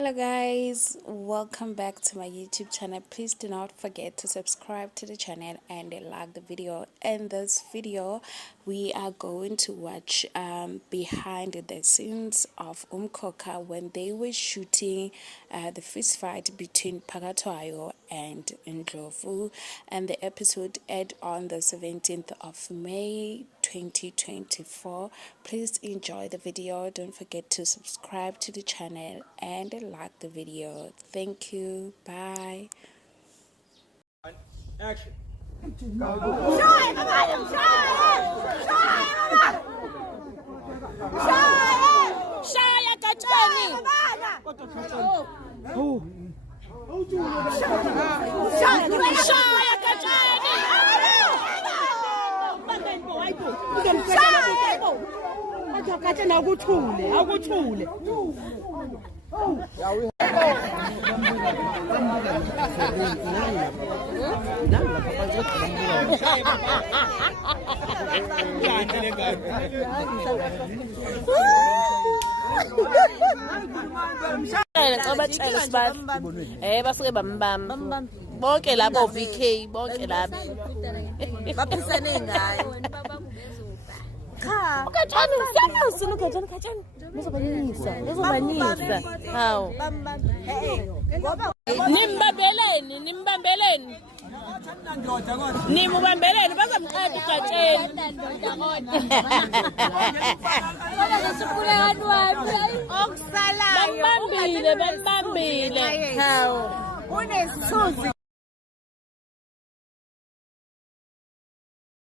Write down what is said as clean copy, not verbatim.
Hello guys, welcome back to my YouTube channel. Please do not forget to subscribe to the channel and like the video. In this video we are going to watch behind the scenes of Umkhokha when they were shooting the fist fight between Phakathwayo and Ndlovu, and the episode aired on the 17th of May 2024. Please enjoy the video. Don't forget to subscribe to the channel and like the video. Thank you. Bye. Action. basuke bambamba bonke labo VK bonke labo baphisane ngayo cha ukatshana usiyana ukatshana uzobanisa hawo nimbambeleni nimubambeleni bazamqeda ugatsheni okusalayo bambambile hawo unesithuzi